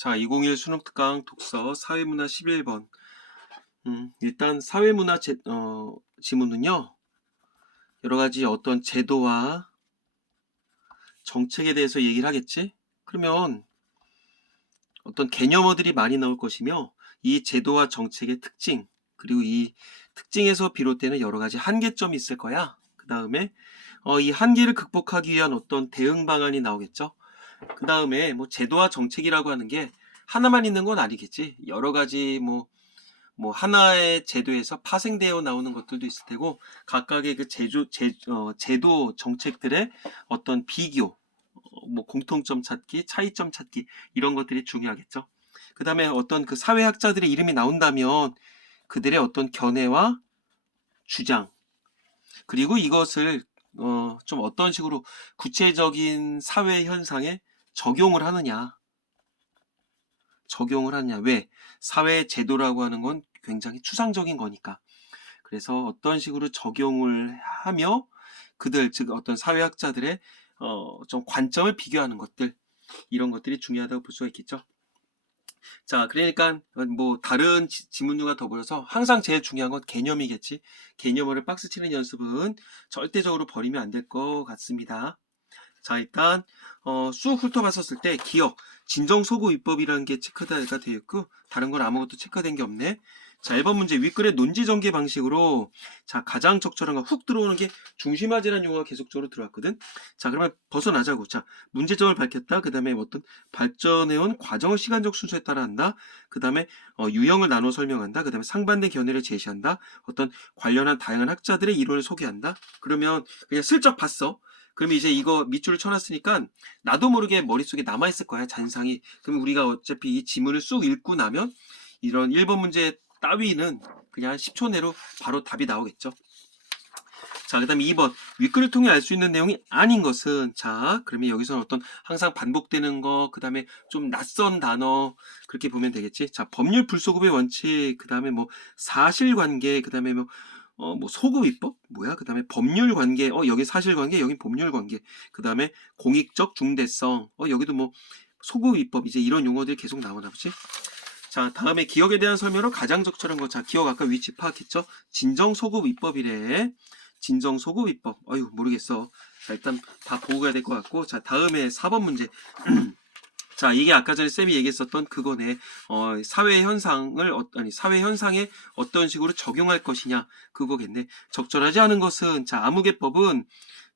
자, 2021 수능 특강 독서 사회문화 11번. 일단 사회문화 지문은요, 여러 가지 어떤 제도와 정책에 대해서 얘기를 하겠지? 그러면 어떤 개념어들이 많이 나올 것이며, 이 제도와 정책의 특징, 그리고 이 특징에서 비롯되는 여러 가지 한계점이 있을 거야. 그 다음에 이 한계를 극복하기 위한 어떤 대응 방안이 나오겠죠? 그 다음에 뭐 제도와 정책이라고 하는 게 하나만 있는 건 아니겠지. 여러 가지 뭐 하나의 제도에서 파생되어 나오는 것들도 있을 테고, 각각의 그 제도 정책들의 어떤 비교, 뭐 공통점 찾기, 차이점 찾기, 이런 것들이 중요하겠죠. 그 다음에 어떤 그 사회학자들의 이름이 나온다면 그들의 어떤 견해와 주장, 그리고 이것을 좀 어떤 식으로 구체적인 사회 현상에 적용을 하느냐. 왜? 사회 제도라고 하는 건 굉장히 추상적인 거니까. 그래서 어떤 식으로 적용을 하며 그들, 즉 어떤 사회학자들의 좀 관점을 비교하는 것들, 이런 것들이 중요하다고 볼 수가 있겠죠. 자, 그러니까 뭐 다른 지문과 더불어서 항상 제일 중요한 건 개념이겠지. 개념어를 박스 치는 연습은 절대적으로 버리면 안 될 것 같습니다. 자, 일단 쑥 훑어봤었을 때 기억, 진정소구위법이라는 게 체크가 되어 있고, 다른 건 아무것도 체크된 게 없네. 자, 1번 문제 윗글의 논지전개 방식으로, 자, 가장 적절한 거 훅 들어오는 게 중심화제라는 용어가 계속적으로 들어왔거든. 자, 그러면 벗어나자고. 자, 문제점을 밝혔다. 그 다음에 어떤 발전해온 과정을 시간적 순서에 따라 한다. 그 다음에 유형을 나눠 설명한다. 그 다음에 상반된 견해를 제시한다. 어떤 관련한 다양한 학자들의 이론을 소개한다. 그러면 그냥 슬쩍 봤어. 그러면 이제 이거 밑줄을 쳐놨으니까 나도 모르게 머릿속에 남아있을 거야, 잔상이. 그럼 우리가 어차피 이 지문을 쑥 읽고 나면 이런 1번 문제 따위는 그냥 10초 내로 바로 답이 나오겠죠. 자, 그 다음에 2번 윗글을 통해 알 수 있는 내용이 아닌 것은, 자, 그러면 여기서는 어떤 항상 반복되는 거, 그 다음에 좀 낯선 단어, 그렇게 보면 되겠지. 자, 법률 불소급의 원칙, 그 다음에 뭐 사실관계, 그 다음에 뭐 소급입법 뭐야? 그 다음에 법률관계, 여기 사실관계, 여기 법률관계, 그 다음에 공익적 중대성, 여기도 뭐 소급입법, 이제 이런 용어들이 계속 나오나 보지. 자, 다음에 기억에 대한 설명으로 가장 적절한 거. 자, 기억 아까 위치 파악했죠? 진정소급입법이래. 진정소급입법. 어휴, 모르겠어. 자, 일단 다 보고 가야 될 것 같고. 자, 다음에 4번 문제. 자, 이게 아까 전에 쌤이 얘기했었던 그거네. 사회 현상을, 사회 현상에 어떤 식으로 적용할 것이냐, 그거겠네. 적절하지 않은 것은, 자, 아무개법은,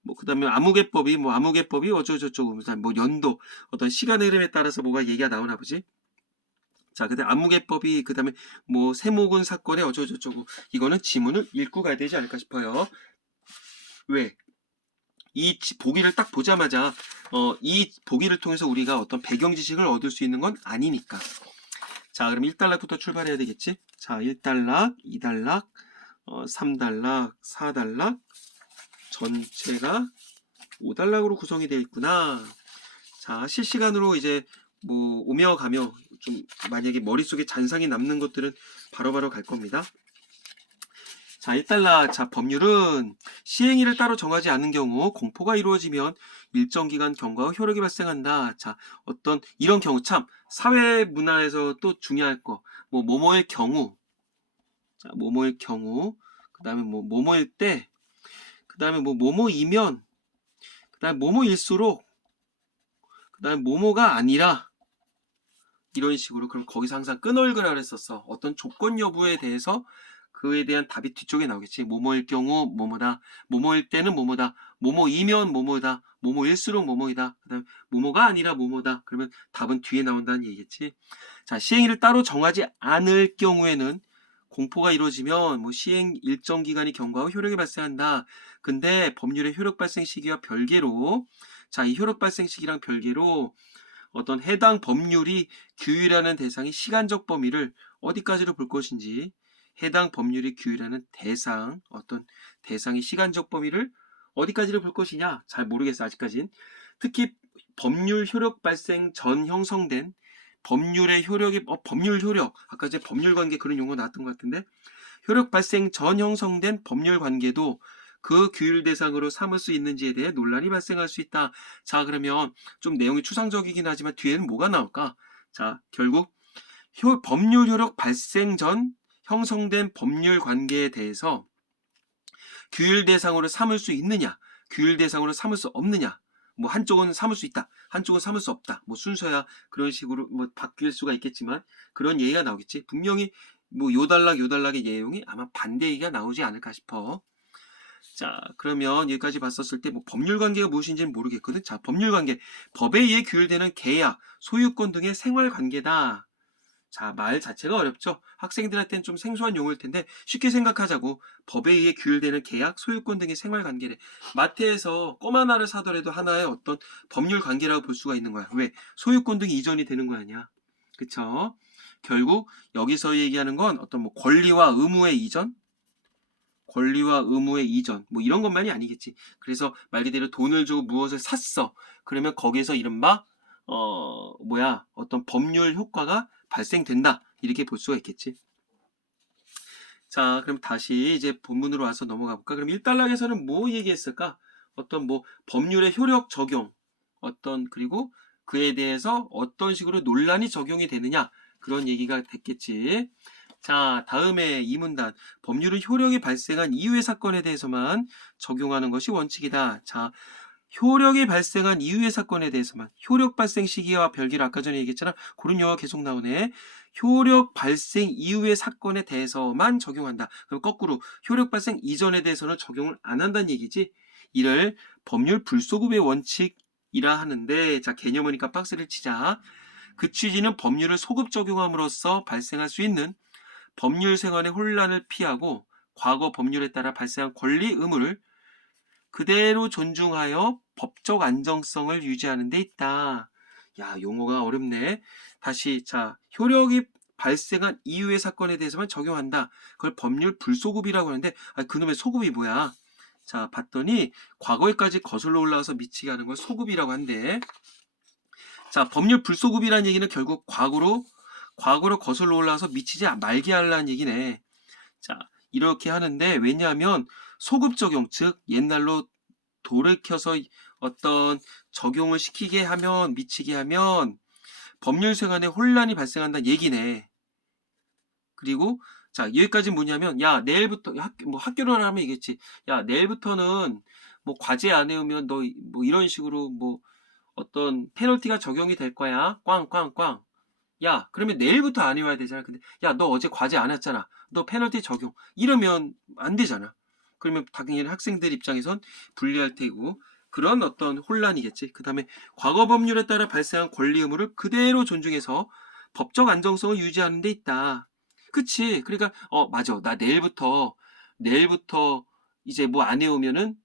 뭐, 그 다음에 아무개법이 어쩌고저쩌고, 뭐, 연도, 어떤 시간의 흐름에 따라서 뭐가 얘기가 나오나 보지? 자, 그 다음에 아무개법이, 그 다음에 뭐, 세모군 사건에 어쩌고저쩌고, 이거는 지문을 읽고 가야 되지 않을까 싶어요. 왜? 이 보기를 딱 보자마자 이 보기를 통해서 우리가 어떤 배경 지식을 얻을 수 있는 건 아니니까. 자, 그럼 1단락부터 출발해야 되겠지? 자, 1단락, 2단락, 3단락, 4단락, 전체가 5단락으로 구성이 되어 있구나. 자, 실시간으로 이제 뭐 오며 가며 좀 만약에 머릿속에 잔상이 남는 것들은 바로바로 갈 겁니다. 자, 1단락. 자, 법률은 시행일을 따로 정하지 않는 경우 공포가 이루어지면 일정 기간 경과 후 효력이 발생한다. 자, 어떤 이런 경우 참 사회 문화에서 또 중요할 거. 뭐 뭐뭐의 경우. 자, 뭐뭐의 경우. 그다음에 뭐 뭐뭐일 때. 그다음에 뭐 뭐뭐이면. 그다음에 뭐뭐일수록. 그다음에 뭐뭐가 아니라 이런 식으로. 그럼 거기서 항상 끊어읽으라 그랬었어. 어떤 조건 여부에 대해서 그에 대한 답이 뒤쪽에 나오겠지. 뭐뭐일 경우 뭐뭐다. 뭐뭐일 때는 뭐뭐다. 뭐뭐이면 뭐뭐다. 뭐뭐일수록 뭐뭐이다. 그 다음에 뭐뭐가 아니라 뭐뭐다. 그러면 답은 뒤에 나온다는 얘기겠지. 자, 시행일을 따로 정하지 않을 경우에는 공포가 이루어지면 뭐 시행 일정 기간이 경과후 효력이 발생한다. 근데 법률의 효력 발생 시기와 별개로, 자, 이 효력 발생 시기랑 별개로 어떤 해당 법률이 규율하는 대상이 시간적 범위를 어디까지로 볼 것인지, 해당 법률이 규율하는 대상, 어떤 대상의 시간적 범위를 어디까지로 볼 것이냐, 잘 모르겠어, 아직까진. 특히 법률 효력 발생 전 형성된 법률의 효력이, 법률 효력, 아까 이제 법률 관계 그런 용어 나왔던 것 같은데, 효력 발생 전 형성된 법률 관계도 그 규율 대상으로 삼을 수 있는지에 대해 논란이 발생할 수 있다. 자, 그러면 좀 내용이 추상적이긴 하지만 뒤에는 뭐가 나올까? 자, 결국 법률 효력 발생 전 형성된 법률 관계에 대해서 규율 대상으로 삼을 수 있느냐, 규율 대상으로 삼을 수 없느냐, 뭐 한쪽은 삼을 수 있다, 한쪽은 삼을 수 없다, 뭐 순서야 그런 식으로 뭐 바뀔 수가 있겠지만 그런 예의가 나오겠지. 분명히 뭐 요달락의 내용이 아마 반대 얘기가 나오지 않을까 싶어. 자, 그러면 여기까지 봤었을 때 뭐 법률 관계가 무엇인지는 모르겠거든. 자, 법률 관계, 법에 의해 규율되는 계약, 소유권 등의 생활 관계다. 자, 말 자체가 어렵죠. 학생들한테는 좀 생소한 용어일 텐데 쉽게 생각하자고. 법에 의해 규율되는 계약, 소유권 등의 생활 관계래. 마트에서 껌 하나를 사더라도 하나의 어떤 법률 관계라고 볼 수가 있는 거야. 왜? 소유권 등이 이전이 되는 거 아니야. 그쵸? 결국 여기서 얘기하는 건 어떤 뭐 권리와 의무의 이전? 권리와 의무의 이전, 뭐 이런 것만이 아니겠지. 그래서 말 그대로 돈을 주고 무엇을 샀어. 그러면 거기에서 이른바 어떤 법률 효과가 발생된다. 이렇게 볼 수가 있겠지. 자, 그럼 다시 이제 본문으로 와서 넘어가 볼까? 그럼 1단락에서는 뭐 얘기했을까? 어떤 뭐 법률의 효력 적용, 그리고 그에 대해서 어떤 식으로 논란이 적용이 되느냐, 그런 얘기가 됐겠지. 자, 다음에 이 문단. 법률은 효력이 발생한 이후의 사건에 대해서만 적용하는 것이 원칙이다. 자, 효력이 발생한 이후의 사건에 대해서만. 효력 발생 시기와 별개로 아까 전에 얘기했잖아. 그런 용어가 계속 나오네. 효력 발생 이후의 사건에 대해서만 적용한다. 그럼 거꾸로 효력 발생 이전에 대해서는 적용을 안 한다는 얘기지. 이를 법률 불소급의 원칙이라 하는데, 자, 개념이니까 박스를 치자. 그 취지는 법률을 소급 적용함으로써 발생할 수 있는 법률 생활의 혼란을 피하고 과거 법률에 따라 발생한 권리 의무를 그대로 존중하여 법적 안정성을 유지하는 데 있다. 야, 용어가 어렵네. 다시, 자, 효력이 발생한 이후의 사건에 대해서만 적용한다. 그걸 법률 불소급이라고 하는데, 그놈의 소급이 뭐야? 자, 봤더니 과거에까지 거슬러 올라와서 미치게 하는 걸 소급이라고 한대. 자, 법률 불소급이라는 얘기는 결국 과거로 거슬러 올라와서 미치지 말게 하려는 얘기네. 자, 이렇게 하는데, 왜냐하면 소급 적용, 즉 옛날로 돌이켜서 어떤 적용을 시키게 하면, 미치게 하면 법률 생활에 혼란이 발생한다는 얘기네. 그리고 자, 여기까지 뭐냐면, 야, 내일부터 학교를 하면 이겠지. 야, 내일부터는 뭐 과제 안 해오면 너 뭐 이런 식으로 뭐 어떤 페널티가 적용이 될 거야. 꽝꽝꽝. 야, 그러면 내일부터 안 해와야 되잖아. 근데 야, 너 어제 과제 안 했잖아. 너 페널티 적용. 이러면 안 되잖아. 그러면 당연히 학생들 입장에선 불리할 테고, 그런 어떤 혼란이겠지. 그 다음에 과거 법률에 따라 발생한 권리 의무를 그대로 존중해서 법적 안정성을 유지하는 데 있다. 그치? 그러니까 맞아. 나 내일부터 이제 뭐 안 해오면은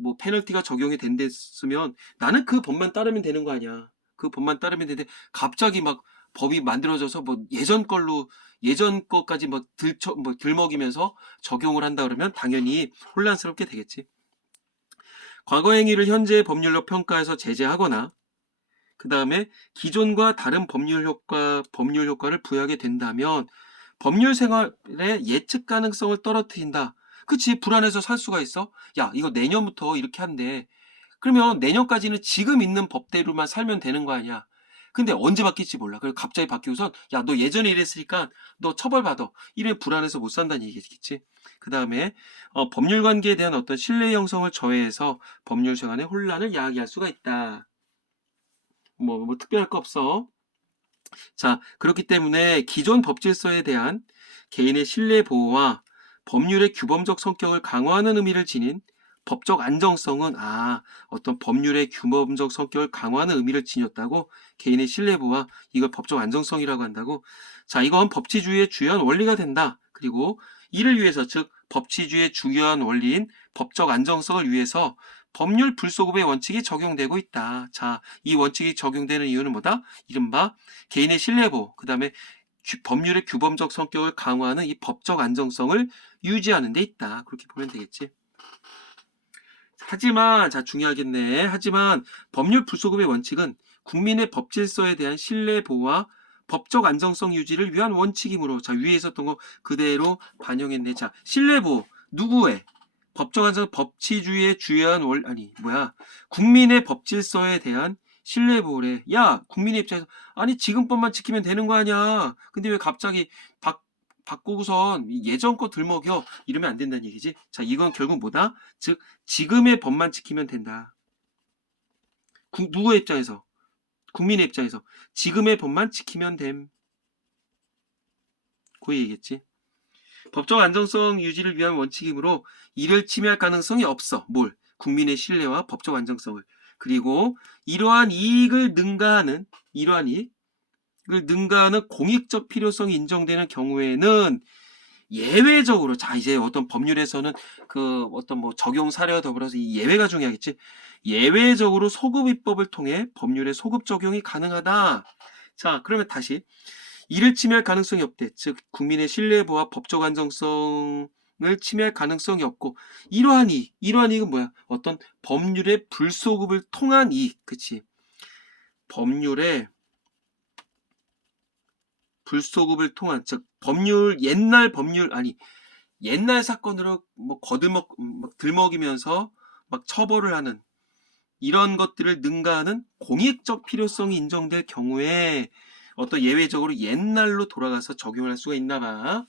뭐 페널티가 적용이 된댔으면 나는 그 법만 따르면 되는 거 아니야. 그 법만 따르면 되는데 갑자기 막 법이 만들어져서 뭐 예전 것까지 뭐 들먹이면서 적용을 한다 그러면 당연히 혼란스럽게 되겠지. 과거 행위를 현재의 법률로 평가해서 제재하거나 그 다음에 기존과 다른 법률 효과를 부여하게 된다면 법률 생활의 예측 가능성을 떨어뜨린다. 그치, 불안해서 살 수가 있어? 야, 이거 내년부터 이렇게 한대. 그러면 내년까지는 지금 있는 법대로만 살면 되는 거 아니야. 근데 언제 바뀔지 몰라. 그리고 갑자기 바뀌고선 야, 너 예전에 이랬으니까 너 처벌받아. 이래 불안해서 못 산다는 얘기겠지. 그 다음에 법률 관계에 대한 어떤 신뢰 형성을 저해해서 법률 생활의 혼란을 야기할 수가 있다. 뭐 특별할 거 없어. 자, 그렇기 때문에 기존 법질서에 대한 개인의 신뢰 보호와 법률의 규범적 성격을 강화하는 의미를 지닌 법적 안정성은 어떤 법률의 규범적 성격을 강화하는 의미를 지녔다고. 개인의 신뢰 보호와 이걸 법적 안정성이라고 한다고. 자, 이건 법치주의의 주요한 원리가 된다. 그리고 이를 위해서, 즉 법치주의의 중요한 원리인 법적 안정성을 위해서 법률 불소급의 원칙이 적용되고 있다. 자, 이 원칙이 적용되는 이유는 뭐다? 이른바 개인의 신뢰보호, 그 다음에 법률의 규범적 성격을 강화하는 이 법적 안정성을 유지하는 데 있다. 그렇게 보면 되겠지. 하지만, 자, 중요하겠네. 하지만 법률 불소급의 원칙은 국민의 법 질서에 대한 신뢰 보호와 법적 안정성 유지를 위한 원칙이므로, 자, 위에 있었던 거 그대로 반영했네. 자, 신뢰 보호. 누구의? 법적 안정, 법치주의의 주요한 국민의 법 질서에 대한 신뢰보호래. 야, 국민의 입장에서 아니 지금법만 지키면 되는 거 아니야. 근데 왜 갑자기 바꾸고선 예전 거 들먹여 이러면 안 된다는 얘기지. 자, 이건 결국 뭐다? 즉 지금의 법만 지키면 된다. 누구의 입장에서? 국민의 입장에서 지금의 법만 지키면 됨. 그 얘기겠지. 법적 안정성 유지를 위한 원칙이므로 이를 침해할 가능성이 없어. 뭘? 국민의 신뢰와 법적 안정성을. 그리고 이러한 이익을 능가하는 공익적 필요성이 인정되는 경우에는 예외적으로, 자 이제 어떤 법률에서는 그 어떤 뭐 적용 사례와 더불어서 이 예외가 중요하겠지. 예외적으로 소급 입법을 통해 법률의 소급 적용이 가능하다. 자, 그러면 다시 이를 침해할 가능성이 없대. 즉 국민의 신뢰보와 법적 안정성을 침해할 가능성이 없고, 이러한 이익은 뭐야? 어떤 법률의 불소급을 통한 이익. 그치? 법률의 불소급을 통한, 즉 옛날 사건으로 뭐 들먹이면서 막 처벌을 하는 이런 것들을 능가하는 공익적 필요성이 인정될 경우에 어떤 예외적으로 옛날로 돌아가서 적용을 할 수가 있나 봐.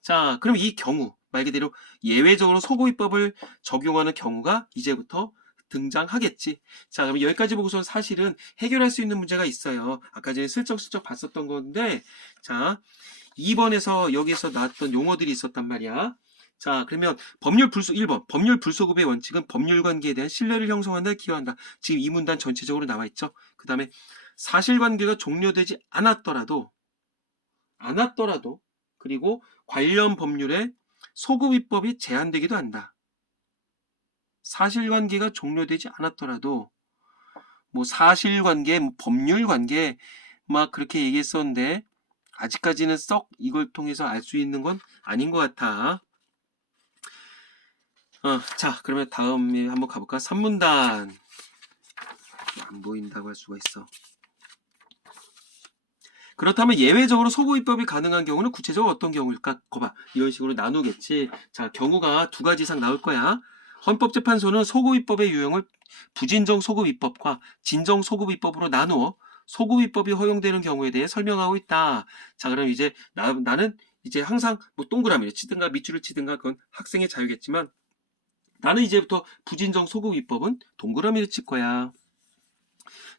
자, 그럼 이 경우 말 그대로 예외적으로 소고입법을 적용하는 경우가 이제부터 등장하겠지. 자, 그럼 여기까지 보고서 사실은 해결할 수 있는 문제가 있어요. 아까 전에 슬쩍슬쩍 봤었던 건데, 자, 2번에서 여기서 나왔던 용어들이 있었단 말이야. 자, 그러면 1번 법률 불소급의 원칙은 법률관계에 대한 신뢰를 형성한다, 기여한다. 지금 이 문단 전체적으로 나와 있죠. 그 다음에 사실관계가 종료되지 않았더라도 그리고 관련 법률에 소급입법이 제한되기도 한다. 사실관계가 종료되지 않았더라도 뭐 사실관계, 뭐 법률관계 막 그렇게 얘기했었는데 아직까지는 썩 이걸 통해서 알 수 있는 건 아닌 것 같아. 자, 그러면 다음에 한번 가볼까? 3문단. 안 보인다고 할 수가 있어. 그렇다면 예외적으로 소고입법이 가능한 경우는 구체적으로 어떤 경우일까? 거봐, 이런 식으로 나누겠지. 자, 경우가 두 가지 이상 나올 거야. 헌법재판소는 소고입법의 유형을 부진정 소급입법과 진정 소급입법으로 나누어 소급입법이 허용되는 경우에 대해 설명하고 있다. 자, 그럼 이제 나는 이제 항상 뭐 동그라미를 치든가 밑줄을 치든가 그건 학생의 자유겠지만, 나는 이제부터 부진정 소급입법은 동그라미를 칠 거야.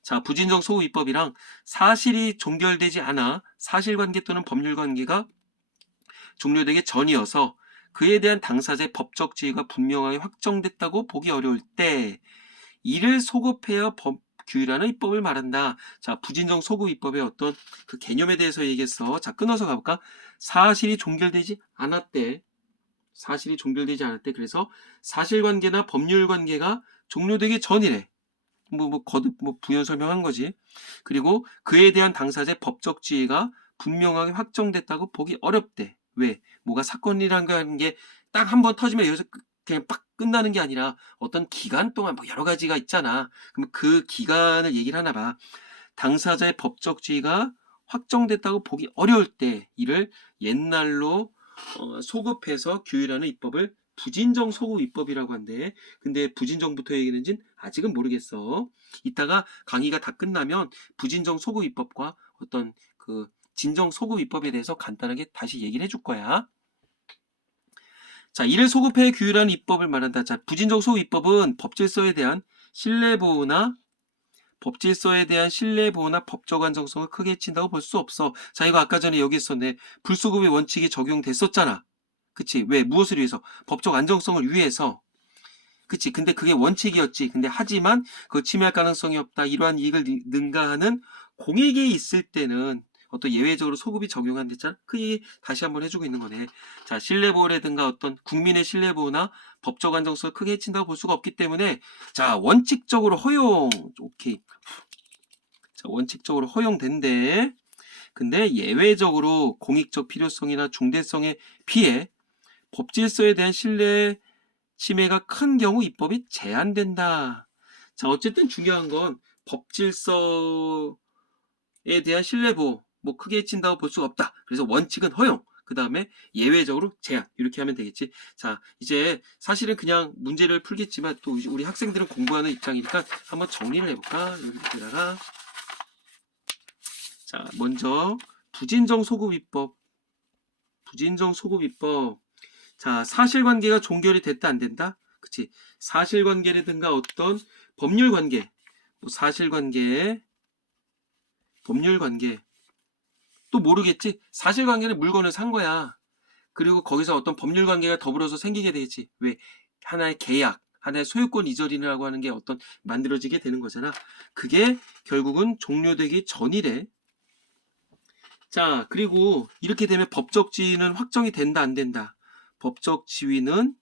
자, 부진정 소급입법이랑 사실이 종결되지 않아 사실관계 또는 법률관계가 종료되기 전이어서 그에 대한 당사자의 법적 지위가 분명하게 확정됐다고 보기 어려울 때 이를 소급하여 규율하는 입법을 말한다. 자, 부진정 소급입법의 어떤 그 개념에 대해서 얘기했어. 자, 끊어서 가볼까? 사실이 종결되지 않았대. 그래서 사실관계나 법률관계가 종료되기 전이래. 거듭 부연 설명한 거지. 그리고 그에 대한 당사자의 법적 지위가 분명하게 확정됐다고 보기 어렵대. 왜? 뭐가 사건이라는 게 딱 한 번 터지면 여기서 그냥 빡 끝나는 게 아니라 어떤 기간 동안 뭐 여러 가지가 있잖아. 그럼 그 기간을 얘기를 하나 봐. 당사자의 법적 지위가 확정됐다고 보기 어려울 때 이를 옛날로 소급해서 규율하는 입법을 부진정 소급 입법이라고 한대. 근데 부진정부터 얘기했는지는 아직은 모르겠어. 이따가 강의가 다 끝나면 부진정 소급 입법과 어떤 그 진정 소급 입법에 대해서 간단하게 다시 얘기를 해줄 거야. 자, 이를 소급해 규율하는 입법을 말한다. 자, 부진정 소급 입법은 법질서에 대한 신뢰보호나 법적 안정성을 크게 해친다고 볼 수 없어. 자, 이거 아까 전에 여기 있었네. 불소급의 원칙이 적용됐었잖아. 그치? 왜? 무엇을 위해서? 법적 안정성을 위해서. 그치? 근데 그게 원칙이었지. 근데 하지만 그 침해할 가능성이 없다. 이러한 이익을 능가하는 공익이 있을 때는 어떤 예외적으로 소급이 적용한댔잖아. 그 얘기 다시 한번 해주고 있는 거네. 자, 신뢰보호라든가 어떤 국민의 신뢰보호나 법적 안정성을 크게 해친다고 볼 수가 없기 때문에, 자, 원칙적으로 허용. 오케이. 자, 원칙적으로 허용된대. 근데 예외적으로 공익적 필요성이나 중대성에 비해 법질서에 대한 신뢰 침해가 큰 경우 입법이 제한된다. 자, 어쨌든 중요한 건 법질서에 대한 신뢰보호, 크게 해친다고 볼 수가 없다. 그래서 원칙은 허용. 그 다음에 예외적으로 제한. 이렇게 하면 되겠지. 자, 이제 사실은 그냥 문제를 풀겠지만 또 우리 학생들은 공부하는 입장이니까 한번 정리를 해볼까? 여기다가. 자, 먼저 부진정 소급입법. 부진정 소급입법. 자, 사실관계가 종결이 됐다 안 된다? 그치? 사실관계라든가 어떤 법률관계, 뭐 사실관계, 법률관계. 또 모르겠지? 사실관계는 물건을 산 거야. 그리고 거기서 어떤 법률관계가 더불어서 생기게 되겠지. 왜? 하나의 계약, 하나의 소유권 이전이라고 하는 게 어떤 만들어지게 되는 거잖아. 그게 결국은 종료되기 전이래. 자, 그리고 이렇게 되면 법적 지위는 확정이 된다 안 된다? 법적 지위는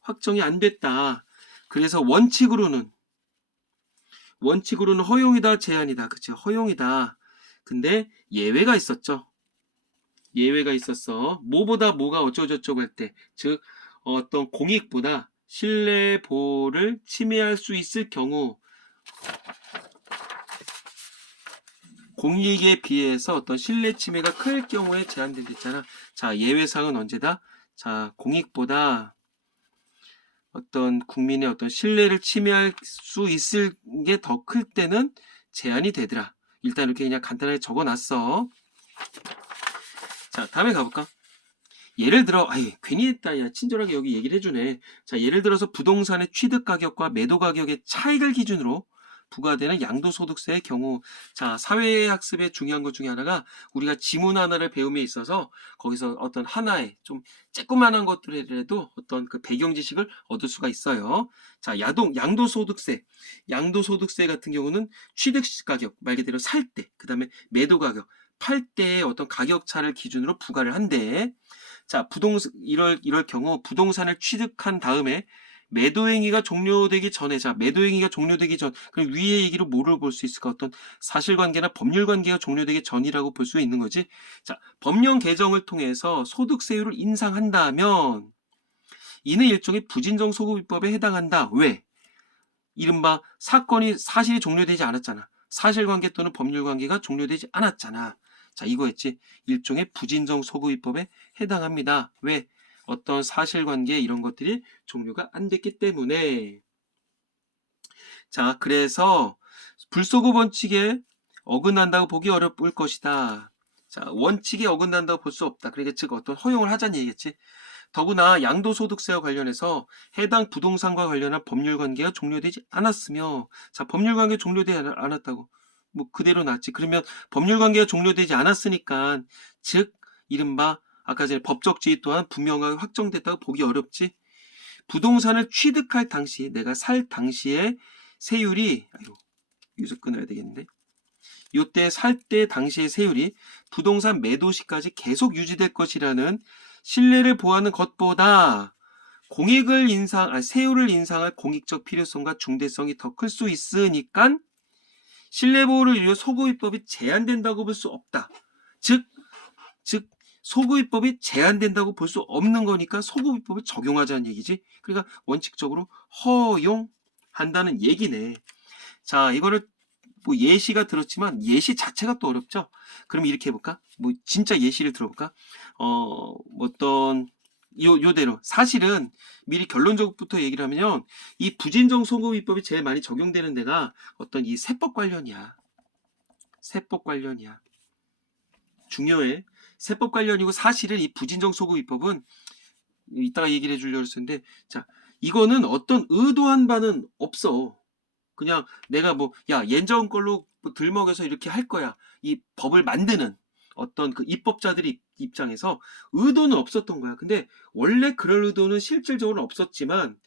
확정이 안 됐다. 그래서 원칙으로는 허용이다 제한이다. 그치? 허용이다. 근데 예외가 있었죠. 예외가 있었어. 뭐보다 뭐가 어쩌고저쩌고 할 때, 즉 어떤 공익보다 신뢰보호를 침해할 수 있을 경우, 공익에 비해서 어떤 신뢰 침해가 클 경우에 제한된댔잖아. 자, 예외사항은 언제다? 자, 공익보다 어떤 국민의 어떤 신뢰를 침해할 수 있을 게 더 클 때는 제한이 되더라. 일단 이렇게 그냥 간단하게 적어놨어. 자, 다음에 가볼까? 예를 들어, 괜히 했다. 야, 친절하게 여기 얘기를 해주네. 자, 예를 들어서 부동산의 취득 가격과 매도 가격의 차익을 기준으로 부과되는 양도소득세의 경우, 자, 사회학습의 중요한 것 중에 하나가 우리가 지문 하나를 배움에 있어서 거기서 어떤 하나의 좀 쬐끄만한 것들이라도 어떤 그 배경 지식을 얻을 수가 있어요. 자, 양도소득세. 양도소득세 같은 경우는 취득 가격, 말 그대로 살 때, 그 다음에 매도 가격, 팔 때의 어떤 가격차를 기준으로 부과를 한대. 자, 이럴 경우 부동산을 취득한 다음에 매도행위가 종료되기 전에, 자, 매도행위가 종료되기 전, 그럼 위의 얘기로 뭐를 볼 수 있을까? 어떤 사실관계나 법률관계가 종료되기 전이라고 볼 수 있는 거지. 자, 법령 개정을 통해서 소득세율을 인상한다면 이는 일종의 부진정 소급입법에 해당한다. 왜? 이른바 사실이 종료되지 않았잖아. 사실관계 또는 법률관계가 종료되지 않았잖아. 자, 이거였지. 일종의 부진정 소급입법에 해당합니다. 왜? 어떤 사실관계 이런 것들이 종료가 안 됐기 때문에. 자, 그래서 불소급 원칙에 어긋난다고 보기 어려울 것이다. 자, 원칙에 어긋난다고 볼 수 없다. 그러니까 즉 어떤 허용을 하자는 얘기겠지. 더구나 양도소득세와 관련해서 해당 부동산과 관련한 법률관계가 종료되지 않았으며, 자, 법률관계 종료되지 않았다고 뭐 그대로 놨지. 그러면 법률관계가 종료되지 않았으니까 즉 이른바 아까 전에 법적 지위 또한 분명하게 확정됐다고 보기 어렵지. 부동산을 취득할 당시, 내가 살 당시에 세율이, 여기서 끊어야 되겠는데, 요때 살 때 당시의 세율이 부동산 매도 시까지 계속 유지될 것이라는 신뢰를 보호하는 것보다 세율을 인상할 공익적 필요성과 중대성이 더 클 수 있으니까 신뢰보호를 위해 소급입법이 제한된다고 볼 수 없다. 즉 소급입법이 제한된다고 볼 수 없는 거니까 소급입법을 적용하자는 얘기지. 그러니까 원칙적으로 허용한다는 얘기네. 자, 이거를 뭐 예시가 들었지만 예시 자체가 또 어렵죠. 그럼 이렇게 해볼까? 뭐 진짜 예시를 들어볼까? 어떤 요대로 사실은 미리 결론적부터 얘기를 하면요, 이 부진정 소급입법이 제일 많이 적용되는 데가 어떤 이 세법 관련이야. 세법 관련이야. 중요해. 세법 관련이고, 사실은 이 부진정 소급입법은 이따가 얘기를 해주려고 했었는데, 자, 이거는 어떤 의도한 바는 없어. 그냥 내가 예전 걸로 들먹여서 이렇게 할 거야. 이 법을 만드는 어떤 그 입법자들의 입장에서 의도는 없었던 거야. 근데 원래 그럴 의도는 실질적으로 없었지만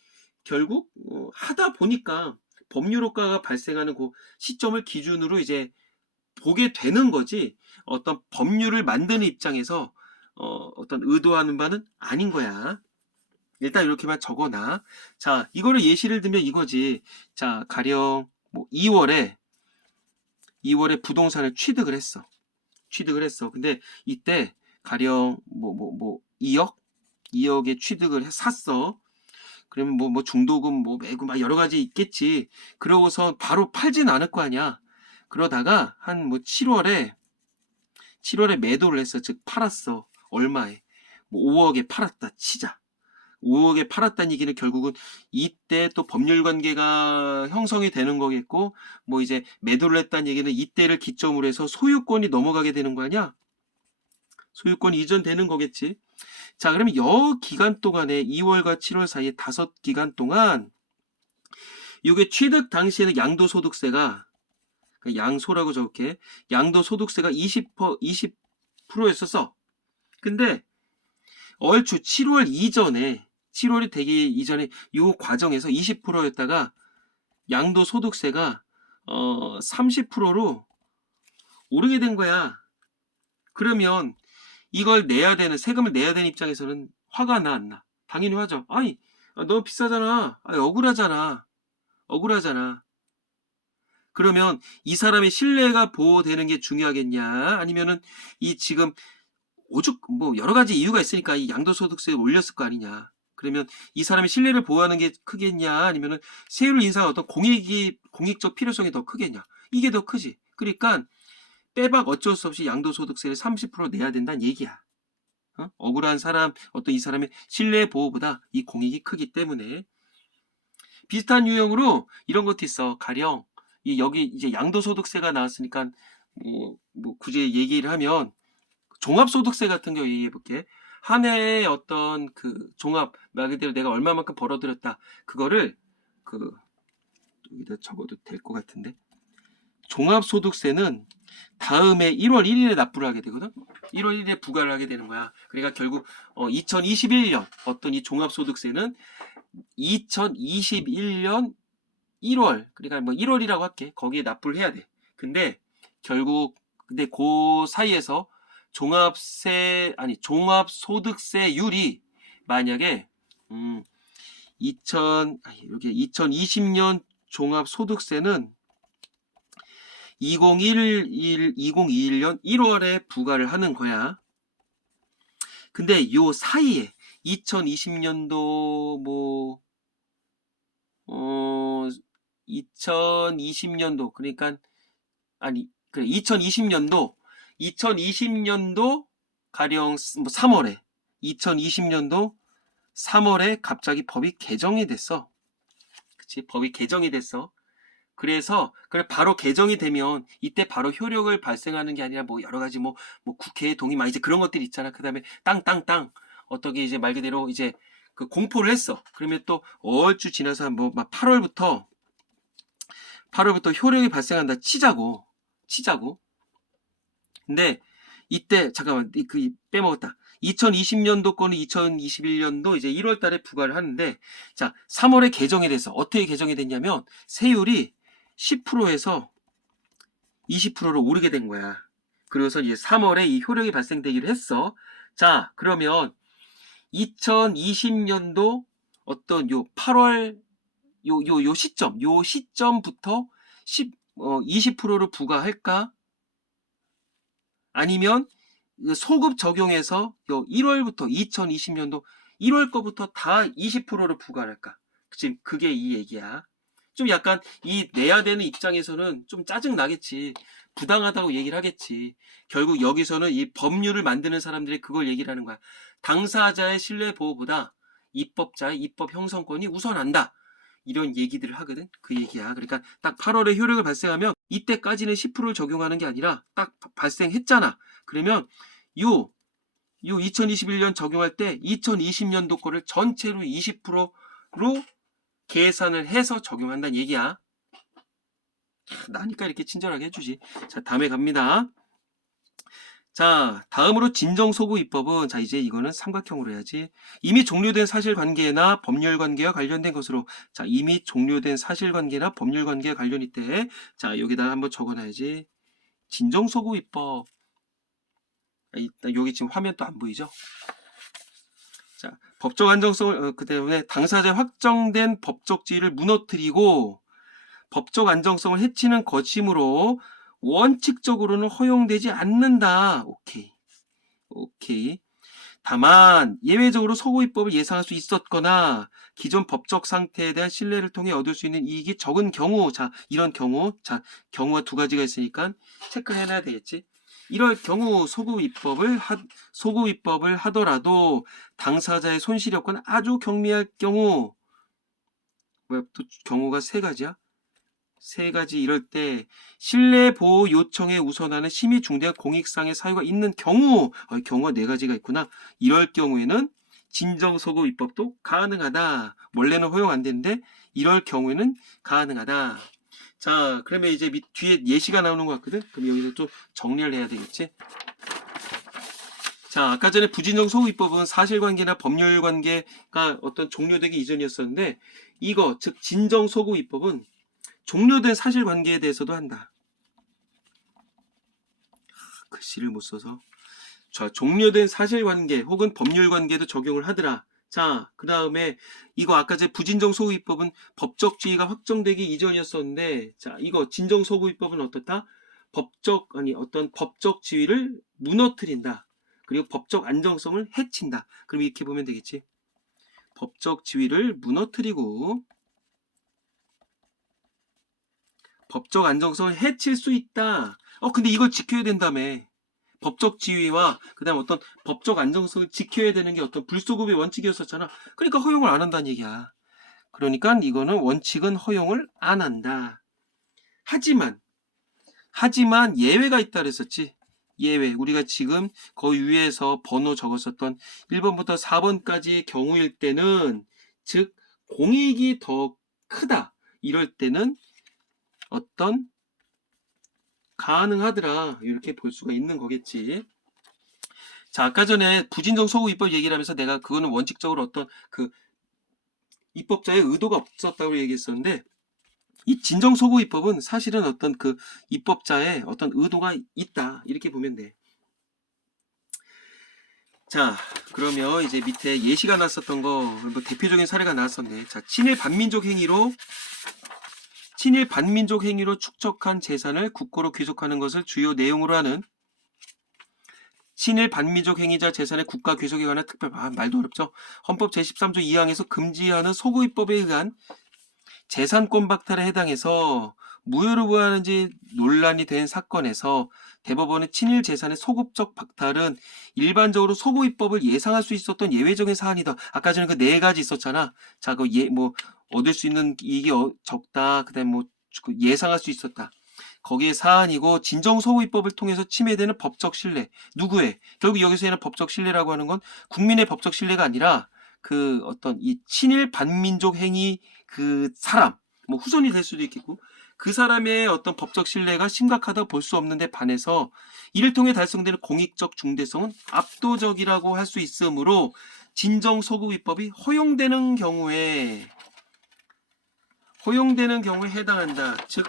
결국 하다 보니까 법률 효과가 발생하는 그 시점을 기준으로 이제 보게 되는 거지. 어떤 법률을 만드는 입장에서 어떤 의도하는 바는 아닌 거야. 일단 이렇게만 적어놔. 자, 이거를 예시를 들면 이거지. 자, 가령 2월에 부동산을 취득을 했어. 근데 이때 가령 2억에 취득을 샀어. 그러면 중도금 매금 막 여러 가지 있겠지. 그러고서 바로 팔진 않을 거 아니야. 그러다가 한 7월에 7월에 매도를 했어. 즉 팔았어. 얼마에? 뭐 5억에 팔았다 치자. 5억에 팔았다는 얘기는 결국은 이때 또 법률 관계가 형성이 되는 거겠고, 뭐 이제 매도를 했다는 얘기는 이때를 기점으로 해서 소유권이 넘어가게 되는 거 아니야? 소유권이 이전되는 거겠지. 자, 그러면 여 기간 동안에 2월과 7월 사이에 5기간 동안 이게 취득 당시에는 양도소득세가, 양소라고 적을게. 양도소득세가 20%였었어. 근데 얼추 7월 이전에, 7월이 되기 이전에 요 과정에서 20%였다가 양도소득세가 30%로 오르게 된 거야. 그러면 이걸 내야 되는, 세금을 내야 되는 입장에서는 화가 나, 안 나? 당연히 화죠. 아니, 너무 비싸잖아. 아니, 억울하잖아. 억울하잖아. 그러면 이 사람의 신뢰가 보호되는 게 중요하겠냐? 아니면은 이 지금 오죽 뭐 여러 가지 이유가 있으니까 이 양도소득세를 올렸을 거 아니냐? 그러면 이 사람의 신뢰를 보호하는 게 크겠냐? 아니면은 세율을 인상한 어떤 공익적 필요성이 더 크겠냐? 이게 더 크지. 그러니까 빼박 어쩔 수 없이 양도소득세를 30% 내야 된다는 얘기야. 억울한 사람, 어떤 이 사람의 신뢰 보호보다 이 공익이 크기 때문에. 비슷한 유형으로 이런 것도 있어. 가령 여기 이제 양도소득세가 나왔으니까 뭐 굳이 얘기를 하면 종합소득세 같은 경우 얘기해 볼게. 한 해에 어떤 그 종합, 말 그대로 내가 얼마만큼 벌어들였다. 그거를 여기다 적어도 될 것 같은데. 종합소득세는 다음에 1월 1일에 납부를 하게 되거든. 1월 1일에 부과를 하게 되는 거야. 그러니까 결국 2021년 어떤 이 종합소득세는 2021년 1월, 그러니까 뭐 1월이라고 할게. 거기에 납부를 해야 돼. 근데 결국 그 사이에서 종합소득세율이 만약에 이렇게 2020년 종합소득세는 2021년 1월에 부과를 하는 거야. 근데 요 사이에 2020년도 2020년도 그러니까 2020년도 가령 뭐 3월에 2020년도 3월에 갑자기 법이 개정이 됐어. 그치? 법이 개정이 됐어. 그래서 바로 개정이 되면 이때 바로 효력을 발생하는 게 아니라 뭐 여러 가지 뭐 국회의 동의 막 이제 그런 것들이 있잖아. 그다음에 땅 어떻게 이제 말 그대로 이제 그 공포를 했어. 그러면 또 얼추 지나서 뭐 막 8월부터 효력이 발생한다 치자고. 근데 이때 잠깐만 빼먹었다. 2020년도 거는 2021년도 이제 1월 달에 부과를 하는데, 자, 3월에 개정이 돼서 어떻게 개정이 됐냐면 세율이 10%에서 20%로 오르게 된 거야. 그래서 이제 3월에 이 효력이 발생되기로 했어. 자, 그러면 2020년도 어떤 요 8월 요 시점부터 20%를 부과할까? 아니면 소급 적용해서 1월부터 2020년도 1월 거부터 다 20%를 부과할까? 지금 그게 이 얘기야. 좀 약간 이 내야 되는 입장에서는 좀 짜증 나겠지. 부당하다고 얘기를 하겠지. 결국 여기서는 이 법률을 만드는 사람들이 그걸 얘기를 하는 거야. 당사자의 신뢰 보호보다 입법자의 입법 형성권이 우선한다. 이런 얘기들을 하거든. 그 얘기야. 그러니까 딱 8월에 효력을 발생하면 이때까지는 10%를 적용하는 게 아니라 딱 발생했잖아. 그러면 요 2021년 적용할 때 2020년도 거를 전체로 20%로 계산을 해서 적용한다는 얘기야. 나니까 이렇게 친절하게 해주지. 자, 다음에 갑니다. 자, 다음으로 진정소구 입법은, 자, 이제 이거는 삼각형으로 해야지. 이미 종료된 사실관계나 법률관계와 관련된 것으로, 자, 이미 종료된 사실관계나 법률관계와 관련이 때, 자, 여기다가 한번 적어놔야지. 진정소구 입법. 여기 지금 화면 또 안 보이죠? 자, 법적 안정성을, 그 때문에 당사자의 확정된 법적 지위를 무너뜨리고, 법적 안정성을 해치는 것이므로 원칙적으로는 허용되지 않는다. 오케이. 다만 예외적으로 소구입법을 예상할 수 있었거나 기존 법적 상태에 대한 신뢰를 통해 얻을 수 있는 이익이 적은 경우, 자, 이런 경우, 자, 경우가 두 가지가 있으니까 체크를 해놔야 되겠지. 이럴 경우 소급입법을 하더라도 당사자의 손실 여건 아주 경미할 경우, 뭐야, 또 경우가 세 가지야? 세 가지 이럴 때 신뢰 보호 요청에 우선하는 심히 중대한 공익상의 사유가 있는 경우, 경우가 네 가지가 있구나. 이럴 경우에는 진정소급 입법도 가능하다. 원래는 허용 안 되는데 이럴 경우에는 가능하다. 자, 그러면 이제 뒤에 예시가 나오는 것 같거든. 그럼 여기서 좀 정리를 해야 되겠지. 자, 아까 전에 부진정 소급입법은 사실관계나 법률관계가 어떤 종료되기 이전이었었는데, 이거 즉 진정 소급입법은 종료된 사실관계에 대해서도 한다. 글씨를 못 써서. 자, 종료된 사실관계 혹은 법률관계도 적용을 하더라. 자, 그 다음에 이거 아까 제 부진정소급입법은 법적 지위가 확정되기 이전이었었는데, 자, 이거 진정소급입법은 어떻다? 어떤 법적 지위를 무너뜨린다. 그리고 법적 안정성을 해친다. 그럼 이렇게 보면 되겠지. 법적 지위를 무너뜨리고 법적 안정성을 해칠 수 있다. 근데 이걸 지켜야 된다며. 법적 지위와 그다음 어떤 법적 안정성을 지켜야 되는 게 어떤 불소급의 원칙이었었잖아. 그러니까 허용을 안 한다는 얘기야. 그러니까 이거는 원칙은 허용을 안 한다. 하지만 예외가 있다 그랬었지. 예외. 우리가 지금 거기 위에서 번호 적었었던 1번부터 4번까지의 경우일 때는, 즉 공익이 더 크다. 이럴 때는 어떤 가능하더라. 이렇게 볼 수가 있는 거겠지. 자, 아까 전에 부진정 소급입법 얘기를 하면서 내가 그거는 원칙적으로 어떤 그 입법자의 의도가 없었다고 얘기했었는데, 이 진정 소급입법은 사실은 어떤 그 입법자의 어떤 의도가 있다. 이렇게 보면 돼. 자, 그러면 이제 밑에 예시가 났었던 거, 뭐 대표적인 사례가 나왔었네. 자, 친일 반민족 행위로 축적한 재산을 국고로 귀속하는 것을 주요 내용으로 하는 친일 반민족 행위자 재산의 국가 귀속에 관한 말도 어렵죠. 헌법 제13조 2항에서 금지하는 소급입법에 의한 재산권 박탈에 해당해서 무효로 부하는지 논란이 된 사건에서 대법원은 친일 재산의 소급적 박탈은 일반적으로 소급입법을 예상할 수 있었던 예외적인 사안이다. 아까 전에 그 네 가지 있었잖아. 자, 얻을 수 있는 이익이 적다. 그다음 예상할 수 있었다. 거기에 사안이고, 진정소급입법을 통해서 침해되는 법적 신뢰. 누구의? 결국 여기서 는 법적 신뢰라고 하는 건 국민의 법적 신뢰가 아니라 그 어떤 이 친일 반민족 행위 그 사람, 후손이 될 수도 있겠고, 그 사람의 어떤 법적 신뢰가 심각하다고 볼 수 없는데 반해서 이를 통해 달성되는 공익적 중대성은 압도적이라고 할 수 있으므로 진정소급입법이 허용되는 경우에 해당한다. 즉,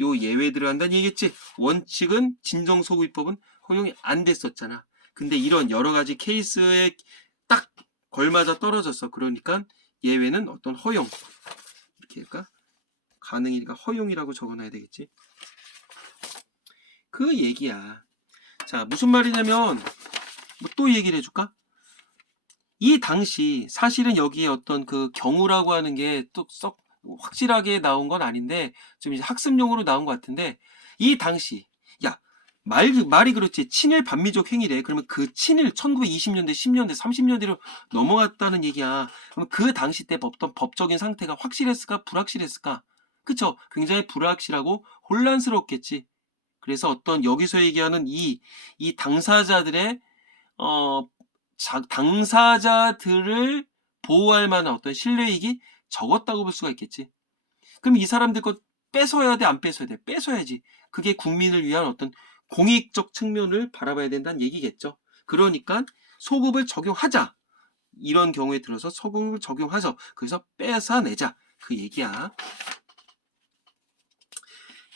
요 예외들을 한다는 얘기겠지. 원칙은 진정소급입법은 허용이 안 됐었잖아. 근데 이런 여러 가지 케이스에 딱 걸맞아 떨어졌어. 그러니까 예외는 어떤 허용. 이렇게 할까? 가능이니까 허용이라고 적어놔야 되겠지. 그 얘기야. 자, 무슨 말이냐면, 또 얘기를 해줄까? 이 당시, 사실은 여기에 어떤 그 경우라고 하는 게 또 썩 확실하게 나온 건 아닌데, 좀 이제 학습용으로 나온 것 같은데, 이 당시, 야, 말이 그렇지. 친일 반미족 행위래. 그러면 그 친일 1920년대, 10년대, 30년대로 넘어갔다는 얘기야. 그럼 그 당시 때 어떤 법적인 상태가 확실했을까? 불확실했을까? 그쵸? 굉장히 불확실하고 혼란스럽겠지. 그래서 어떤 여기서 얘기하는 이 당사자들의 당사자들을 보호할 만한 어떤 신뢰이익이 적었다고 볼 수가 있겠지. 그럼 이 사람들 것 뺏어야 돼, 안 뺏어야 돼? 뺏어야지. 그게 국민을 위한 어떤 공익적 측면을 바라봐야 된다는 얘기겠죠. 그러니까 소급을 적용하자. 이런 경우에 들어서 소급을 적용하자. 그래서 뺏어내자. 그 얘기야.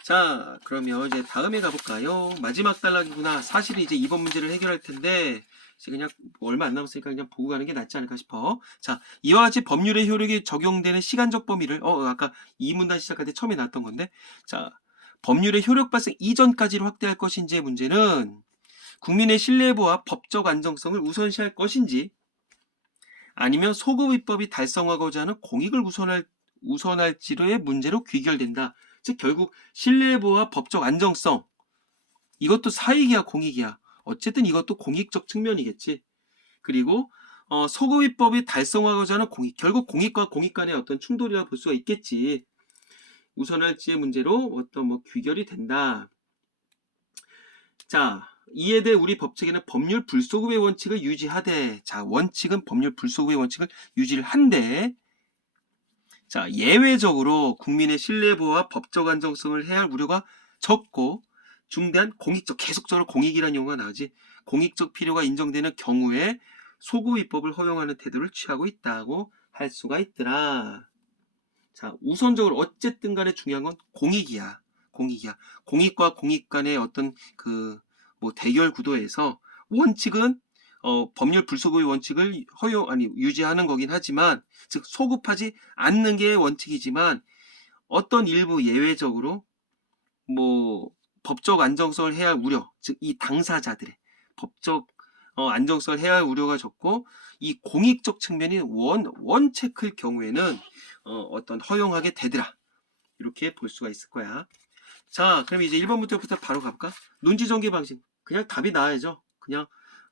자, 그러면 이제 다음에 가볼까요? 마지막 단락이구나. 사실은 이제 이번 문제를 해결할 텐데, 그냥 얼마 안 남았으니까 그냥 보고 가는 게 낫지 않을까 싶어. 자, 이와 같이 법률의 효력이 적용되는 시간적 범위를, 아까 이 문단 시작할 때 처음에 나왔던 건데, 자, 법률의 효력 발생 이전까지로 확대할 것인지의 문제는 국민의 신뢰보와 법적 안정성을 우선시할 것인지, 아니면 소급입법이 달성하고자 하는 공익을 우선할지로의 문제로 귀결된다. 즉 결국 신뢰보와 법적 안정성, 이것도 사익이야, 공익이야. 어쨌든 이것도 공익적 측면이겠지. 그리고 소급입법이 달성하고자 하는 공익, 결국 공익과 공익 간의 어떤 충돌이라 볼 수가 있겠지. 우선할지의 문제로 어떤 뭐 귀결이 된다. 자, 이에 대해 우리 법칙에는 법률 불소급의 원칙을 유지하되, 자, 원칙은 법률 불소급의 원칙을 유지를 한데, 자, 예외적으로 국민의 신뢰 보호와 법적 안정성을 해할 우려가 적고 중대한 공익적, 계속적으로 공익이라는 용어가 나오지, 공익적 필요가 인정되는 경우에 소급 입법을 허용하는 태도를 취하고 있다고 할 수가 있더라. 자, 우선적으로 어쨌든 간에 중요한 건 공익이야. 공익이야. 공익과 공익 간의 어떤 그 뭐 대결 구도에서 원칙은 법률 불소급의 원칙을 유지하는 거긴 하지만, 즉 소급하지 않는 게 원칙이지만 어떤 일부 예외적으로 뭐 법적 안정성을 해야 할 우려, 즉 이 당사자들의 법적 안정성을 해야 할 우려가 적고 이 공익적 측면이 원체크일 경우에는 어떤 허용하게 되더라. 이렇게 볼 수가 있을 거야. 자, 그럼 이제 1번부터 바로 가볼까? 논지전개 방식. 그냥 답이 나와야죠. 그냥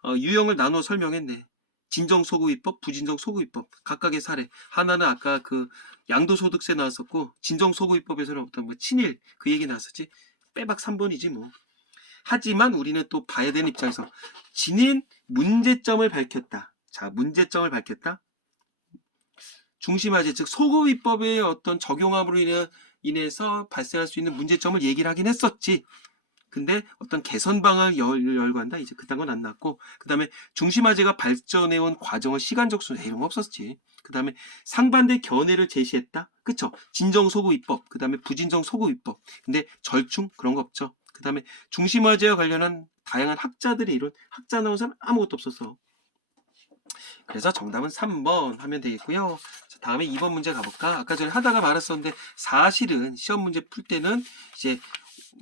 유형을 나누어 설명했네. 진정소급입법, 부진정소급입법. 각각의 사례. 하나는 아까 그 양도소득세 나왔었고, 진정소급입법에서는 어떤 뭐 친일 그 얘기 나왔었지. 빼박 3번이지 뭐. 하지만 우리는 또 봐야 되는 입장에서 진인 문제점을 밝혔다. 자, 문제점을 밝혔다. 중심화제, 즉 소급입법의 어떤 적용함으로 인해서 발생할 수 있는 문제점을 얘기를 하긴 했었지. 근데 어떤 개선 방안을 열거한다, 이제 그딴 건 안 나왔고, 그 다음에 중심화제가 발전해온 과정을 시간적 순서 이런 거 없었지. 그 다음에 상반대 견해를 제시했다. 그쵸? 진정소급입법, 그 다음에 부진정소급입법. 근데 절충 그런 거 없죠. 그 다음에 중심화제와 관련한 다양한 학자들이 이룬 학자 나온 사람 아무것도 없었어. 그래서 정답은 3번 하면 되겠고요. 자, 다음에 2번 문제 가볼까? 아까 전에 하다가 말았었는데 사실은 시험 문제 풀 때는 이제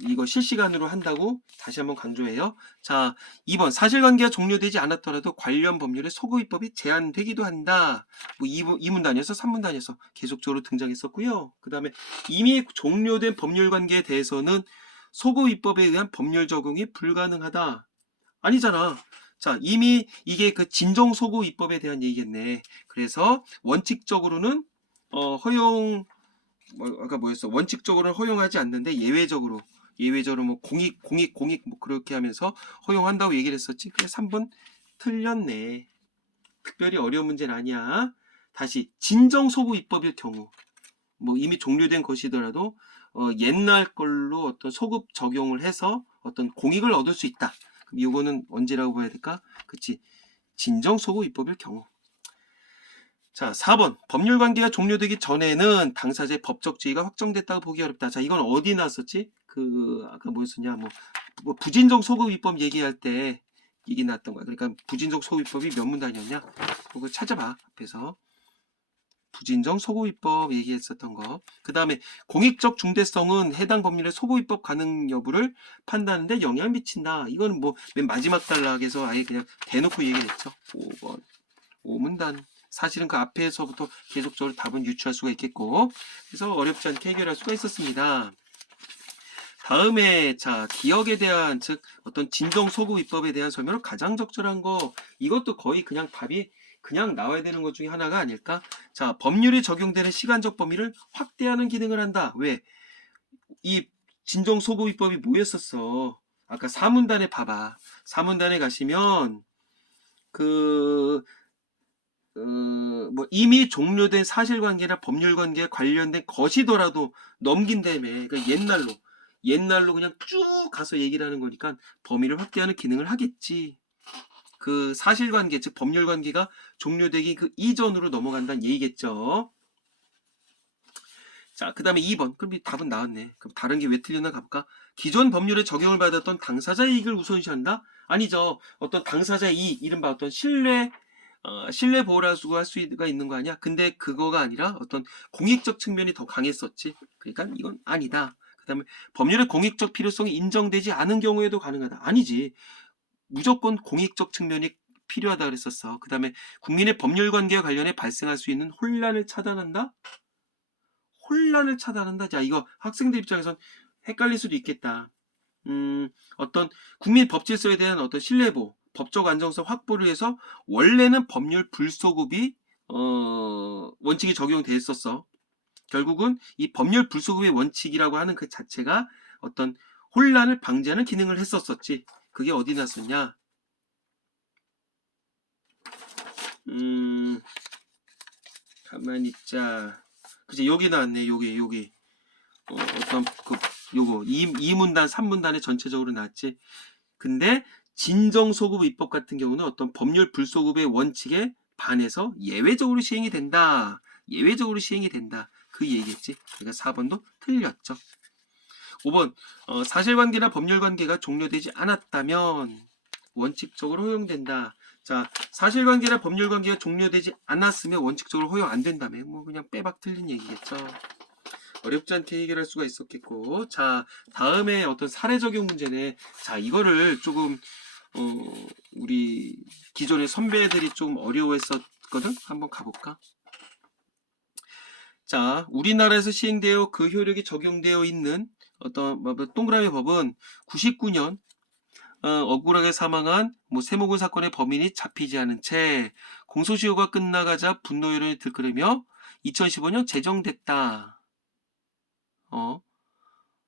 이거 실시간으로 한다고 다시 한번 강조해요. 자, 2번 사실관계가 종료되지 않았더라도 관련 법률의 소급입법이 제한되기도 한다. 뭐 2문 단위에서 3문 단위에서 계속적으로 등장했었고요. 그 다음에 이미 종료된 법률관계에 대해서는 소급입법에 의한 법률 적용이 불가능하다. 아니잖아. 자, 이미 이게 그 진정소급입법에 대한 얘기겠네. 그래서 원칙적으로는 허용, 아까 뭐였어? 원칙적으로는 허용하지 않는데 예외적으로 뭐 공익 뭐 그렇게 하면서 허용한다고 얘기를 했었지. 그래 3번 틀렸네. 특별히 어려운 문제는 아니야. 다시 진정소급입법일 경우 뭐 이미 종료된 것이더라도 옛날 걸로 어떤 소급 적용을 해서 어떤 공익을 얻을 수 있다. 그럼 이거는 언제라고 봐야 될까? 그치, 진정소급입법일 경우. 자, 4번 법률관계가 종료되기 전에는 당사자의 법적 지위가 확정됐다고 보기 어렵다. 자, 이건 어디 나왔었지? 그 아까 뭐였었냐? 뭐 부진정 소급입법 얘기할 때 얘기 나왔던 거야. 그러니까 부진정 소급입법이 몇 문단이었냐? 그거 찾아봐. 앞에서 부진정 소급입법 얘기했었던 거. 그 다음에 공익적 중대성은 해당 법률의 소급입법 가능 여부를 판단하는데 영향을 미친다. 이거는 뭐 맨 마지막 단락에서 아예 그냥 대놓고 얘기를 했죠. 5번 5문단. 사실은 그 앞에서부터 계속적으로 답은 유추할 수가 있겠고, 그래서 어렵지 않게 해결할 수가 있었습니다. 다음에 자, 기억에 대한, 즉 어떤 진정소급 입법에 대한 설명으로 가장 적절한 거, 이것도 거의 그냥 답이 그냥 나와야 되는 것 중에 하나가 아닐까? 자, 법률에 적용되는 시간적 범위를 확대하는 기능을 한다. 왜? 이 진정소급 입법이 뭐였었어? 아까 사문단에 봐봐. 사문단에 가시면 뭐 이미 종료된 사실관계나 법률관계에 관련된 것이더라도 넘긴다며. 그러니까 옛날로 그냥 쭉 가서 얘기를 하는 거니까 범위를 확대하는 기능을 하겠지. 그 사실관계, 즉 법률관계가 종료되기 그 이전으로 넘어간다는 얘기겠죠. 자, 그 다음에 2번. 그럼 이 답은 나왔네. 그럼 다른 게 왜 틀렸나 가볼까? 기존 법률에 적용을 받았던 당사자의 이익을 우선시한다? 아니죠. 어떤 당사자의 이익, 이른바 어떤 신뢰 보호라고 할 수가 있는 거 아니야? 근데 그거가 아니라 어떤 공익적 측면이 더 강했었지. 그러니까 이건 아니다. 그 다음에 법률의 공익적 필요성이 인정되지 않은 경우에도 가능하다. 아니지. 무조건 공익적 측면이 필요하다 그랬었어. 그 다음에 국민의 법률 관계와 관련해 발생할 수 있는 혼란을 차단한다? 혼란을 차단한다. 자, 이거 학생들 입장에선 헷갈릴 수도 있겠다. 어떤 국민 법 질서에 대한 어떤 신뢰보, 법적 안정성 확보를 위해서 원래는 법률 불소급이 원칙이 적용됐었어. 결국은 이 법률 불소급의 원칙이라고 하는 그 자체가 어떤 혼란을 방지하는 기능을 했었었지. 그게 어디 났었냐? 가만히 있자. 그치, 여기 나왔네. 여기. 어떤 요거 2문단 3문단에 전체적으로 나왔지. 근데 진정소급 입법 같은 경우는 어떤 법률 불소급의 원칙에 반해서 예외적으로 시행이 된다. 그 얘기겠지. 그러니까 4번도 틀렸죠. 5번 사실관계나 법률관계가 종료되지 않았다면 원칙적으로 허용된다. 자, 사실관계나 법률관계가 종료되지 않았으면 원칙적으로 허용 안 된다며. 뭐 그냥 빼박 틀린 얘기겠죠. 어렵지 않게 해결할 수가 있었겠고. 자, 다음에 어떤 사례 적용 문제네. 자, 이거를 조금 우리 기존의 선배들이 좀 어려워했었거든. 한번 가볼까? 자, 우리나라에서 시행되어 그 효력이 적용되어 있는 어떤 동그라미 법은 99년 억울하게 사망한 세모군 사건의 범인이 잡히지 않은 채 공소시효가 끝나가자 분노 여론이 들끓으며 2015년 제정됐다.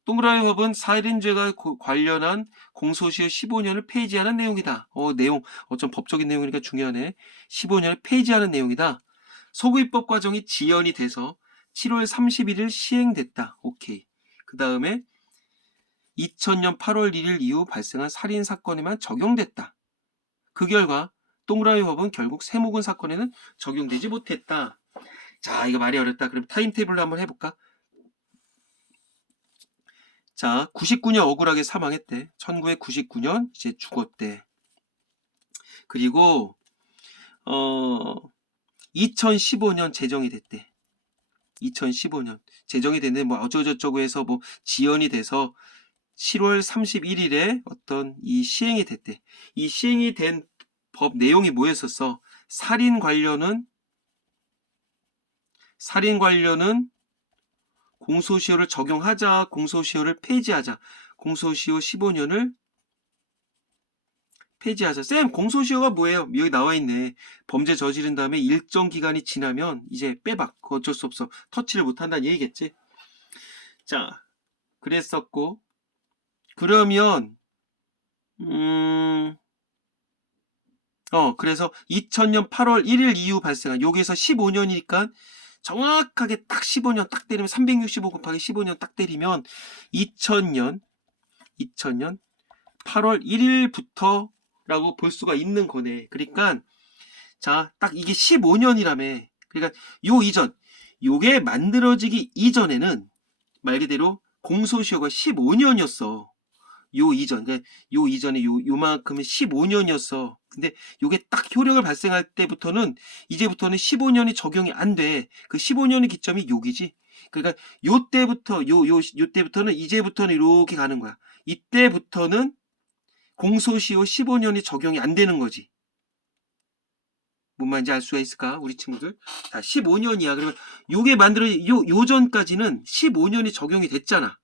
동그라미 법은 살인죄가 관련한 공소시효 15년을 폐지하는 내용이다. 내용 좀 법적인 내용이니까 중요하네. 15년을 폐지하는 내용이다. 소급입법 과정이 지연이 돼서 7월 31일 시행됐다. 오케이. 그 다음에 2000년 8월 1일 이후 발생한 살인 사건에만 적용됐다. 그 결과 동그라미 법은 결국 세모군 사건에는 적용되지 못했다. 자, 이거 말이 어렵다. 그럼 타임테이블로 한번 해볼까? 자, 99년 억울하게 사망했대. 1999년 이제 죽었대. 그리고 2015년 제정이 됐대. 2015년 제정이 됐는데 어쩌고저쩌고 해서 지연이 돼서 7월 31일에 어떤 이 시행이 됐대. 이 시행이 된 법 내용이 뭐였었어? 살인 관련은 공소시효를 적용하자, 공소시효를 폐지하자. 공소시효 15년을 폐지하자. 쌤, 공소시효가 뭐예요? 여기 나와 있네. 범죄 저지른 다음에 일정 기간이 지나면 이제 빼박. 어쩔 수 없어. 터치를 못한다는 얘기겠지. 자, 그랬었고. 그러면 그래서 2000년 8월 1일 이후 발생한 여기에서 15년이니까 정확하게 딱 15년 딱 때리면 365 곱하기 15년 딱 때리면 2000년 8월 1일부터 라고 볼 수가 있는 거네. 그러니까 자, 딱 이게 15년이라며. 그러니까 요 이전 요게 만들어지기 이전에는 말 그대로 공소시효가 15년이었어. 요 이전, 그러니까 요 이전에 요만큼은 15년이었어. 근데 요게 딱 효력을 발생할 때부터는 이제부터는 15년이 적용이 안 돼. 그 15년의 기점이 여기지. 그러니까 요때부터는 이제부터는 이렇게 가는 거야. 이때부터는 공소시효 15년이 적용이 안 되는 거지. 뭔 말인지 알 수가 있을까? 우리 친구들. 자, 15년이야. 그러면 요게 요 전까지는 15년이 적용이 됐잖아.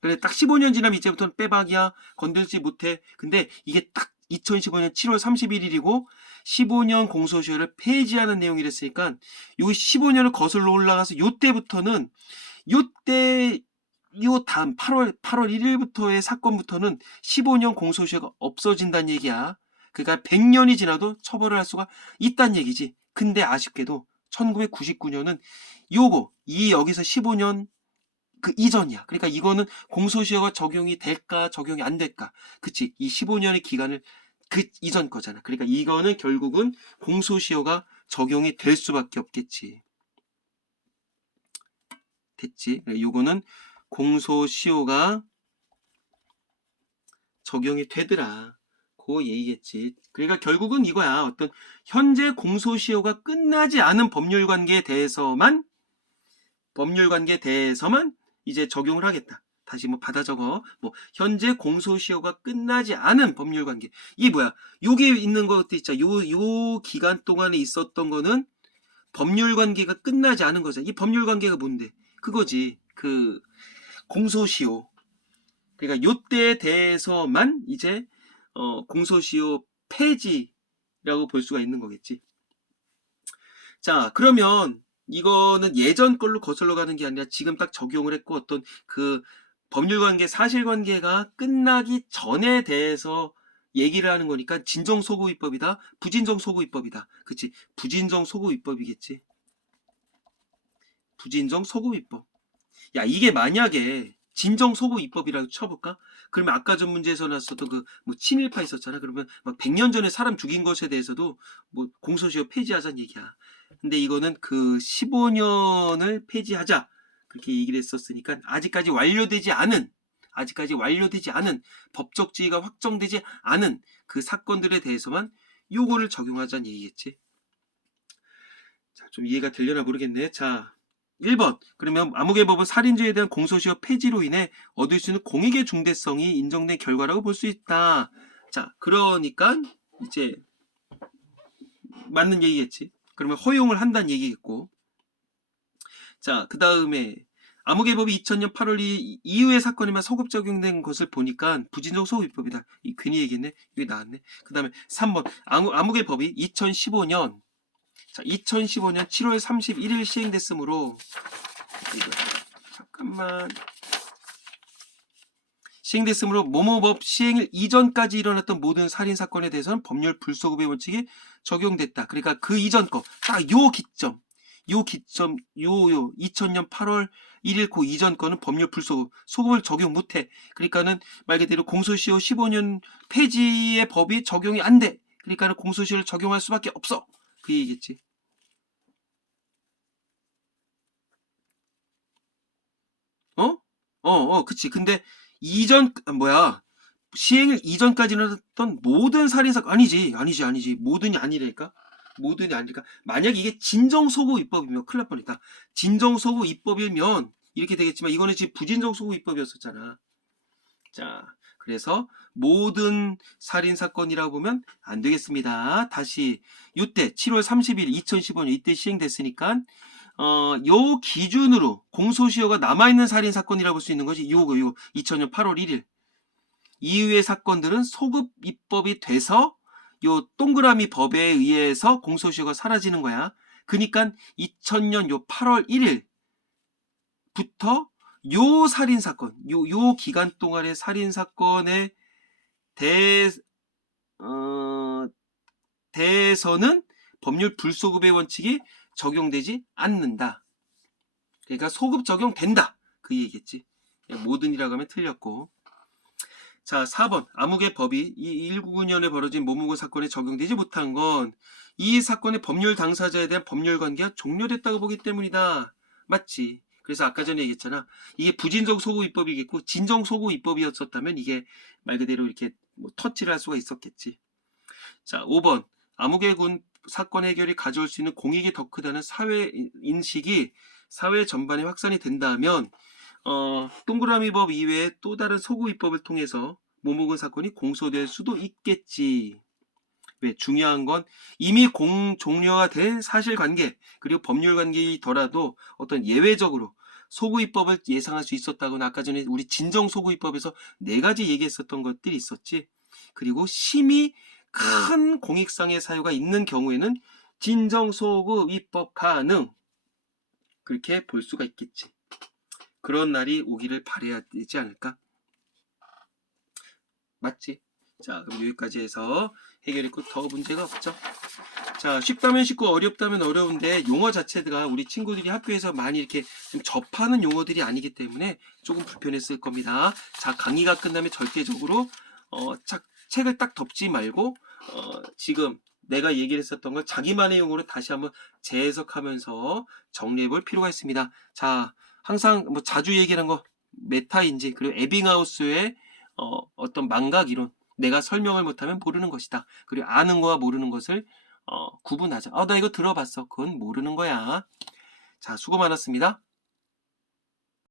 그래, 딱 15년 지나면 이제부터는 빼박이야. 건들지 못해. 근데 이게 딱 2015년 7월 31일이고 15년 공소시효를 폐지하는 내용이랬으니까 요 15년을 거슬러 올라가서 요때부터는 요때 요 다음 8월 1일부터의 사건부터는 15년 공소시효가 없어진다는 얘기야. 그러니까 100년이 지나도 처벌을 할 수가 있다는 얘기지. 근데 아쉽게도 1999년은 여기서 15년 그 이전이야. 그러니까 이거는 공소시효가 적용이 될까 적용이 안 될까. 그치? 이 15년의 기간을 그 이전 거잖아. 그러니까 이거는 결국은 공소시효가 적용이 될 수밖에 없겠지. 됐지? 요거는 공소시효가 적용이 되더라. 그 얘기겠지. 그러니까 결국은 이거야. 어떤 현재 공소시효가 끝나지 않은 법률관계에 대해서만 이제 적용을 하겠다. 다시 받아 적어. 현재 공소시효가 끝나지 않은 법률관계. 이게 뭐야? 여기 있는 것도 있잖아. 요 기간 동안에 있었던 거는 법률관계가 끝나지 않은 거잖아. 이 법률관계가 뭔데? 그거지. 그 공소시효. 그러니까 요때에 대해서만 이제 공소시효 폐지라고 볼 수가 있는 거겠지. 자, 그러면 이거는 예전 걸로 거슬러 가는 게 아니라 지금 딱 적용을 했고 어떤 그 법률관계, 사실관계가 끝나기 전에 대해서 얘기를 하는 거니까 진정소구입법이다, 부진정소구입법이다. 그치? 부진정소구입법이겠지. 부진정소구입법. 야, 이게 만약에 진정소구입법이라고 쳐볼까? 그러면 아까 전 문제에서 나왔었던 그 뭐 친일파 있었잖아. 그러면 막 100년 전에 사람 죽인 것에 대해서도 뭐 공소시효 폐지하자는 얘기야. 근데 이거는 그 15년을 폐지하자 그렇게 얘기를 했었으니까 아직까지 완료되지 않은 법적 지위가 확정되지 않은 그 사건들에 대해서만 요거를 적용하자는 얘기겠지. 자, 좀 이해가 되려나 모르겠네. 자, 1번. 그러면 암흑의 법은 살인죄에 대한 공소시효 폐지로 인해 얻을 수 있는 공익의 중대성이 인정된 결과라고 볼 수 있다. 자, 그러니까 이제 맞는 얘기겠지. 그러면 허용을 한다는 얘기겠고. 자, 그 다음에 암흑의 법이 2000년 8월 이후의 사건에만 소급 적용된 것을 보니까 부진정 소급입법이다. 괜히 얘기했네. 이게 나왔네. 그 다음에 3번. 암흑의 법이 2015년 7월 31일 시행됐으므로 잠깐만 시행됐으므로 모모법 시행일 이전까지 일어났던 모든 살인사건에 대해서는 법률 불소급의 원칙이 적용됐다. 그러니까 그 이전 거, 딱 요 기점, 2000년 8월 1일 그 이전 거는 법률 불소급, 소급을 적용 못해. 그러니까는 말 그대로 공소시효 15년 폐지의 법이 적용이 안 돼. 그러니까는 공소시효를 적용할 수밖에 없어. 그 얘기겠지. 그치. 근데 시행일 이전까지는 했던 모든 살인사건, 아니지. 모든이 아니라니까? 모든이 아니니까. 만약 이게 진정소구 입법이면 큰일 날 뻔했다. 진정소구 입법이면 이렇게 되겠지만, 이거는 지금 부진정소구 입법이었었잖아. 자, 그래서 모든 살인사건이라고 보면 안 되겠습니다. 다시, 요때 7월 30일 2015년 이때 시행됐으니까, 요 기준으로 공소시효가 남아있는 살인사건이라고 볼 수 있는 거지. 요거 2000년 8월 1일 이후의 사건들은 소급 입법이 돼서 요 동그라미 법에 의해서 공소시효가 사라지는 거야. 그러니까 2000년 요 8월 1일부터 요 살인사건, 요 기간 동안의 살인사건에 대해서는 법률 불소급의 원칙이 적용되지 않는다. 그러니까 소급 적용된다. 그 얘기겠지. 모든이라고 하면 틀렸고. 자, 4번. 암흑의 법이 이 1999년에 벌어진 모모고 사건에 적용되지 못한 건 이 사건의 법률 당사자에 대한 법률 관계가 종료됐다고 보기 때문이다. 맞지? 그래서 아까 전에 얘기했잖아. 이게 부진정 소구 입법이겠고 진정 소구 입법이었었다면 이게 말 그대로 이렇게 뭐 터치를 할 수가 있었겠지. 자, 5번. 암흑의 군 사건 해결이 가져올 수 있는 공익이 더 크다는 사회 인식이 사회 전반에 확산이 된다면 동그라미 법 이외에 또 다른 소구 입법을 통해서 모모군 사건이 공소될 수도 있겠지. 왜? 중요한 건 이미 종료가 된 사실관계 그리고 법률관계이더라도 어떤 예외적으로 소구 입법을 예상할 수 있었다거나 아까 전에 우리 진정 소구 입법에서 4가지 얘기했었던 것들이 있었지. 그리고 심히 큰 공익상의 사유가 있는 경우에는 진정 소구 입법 가능 그렇게 볼 수가 있겠지. 그런 날이 오기를 바라야 되지 않을까? 맞지? 자, 그럼 여기까지 해서 해결했고 더 문제가 없죠. 자, 쉽다면 쉽고 어렵다면 어려운데 용어 자체가 우리 친구들이 학교에서 많이 이렇게 좀 접하는 용어들이 아니기 때문에 조금 불편했을 겁니다. 자, 강의가 끝나면 절대적으로 책을 딱 덮지 말고 지금 내가 얘기를 했었던 걸 자기만의 용어로 다시 한번 재해석하면서 정리해 볼 필요가 있습니다. 자, 항상 뭐 자주 얘기하는 거 메타인지 그리고 에빙하우스의 어떤 망각 이론 내가 설명을 못하면 모르는 것이다. 그리고 아는 거와 모르는 것을 구분하자. 나 이거 들어봤어. 그건 모르는 거야. 자, 수고 많았습니다.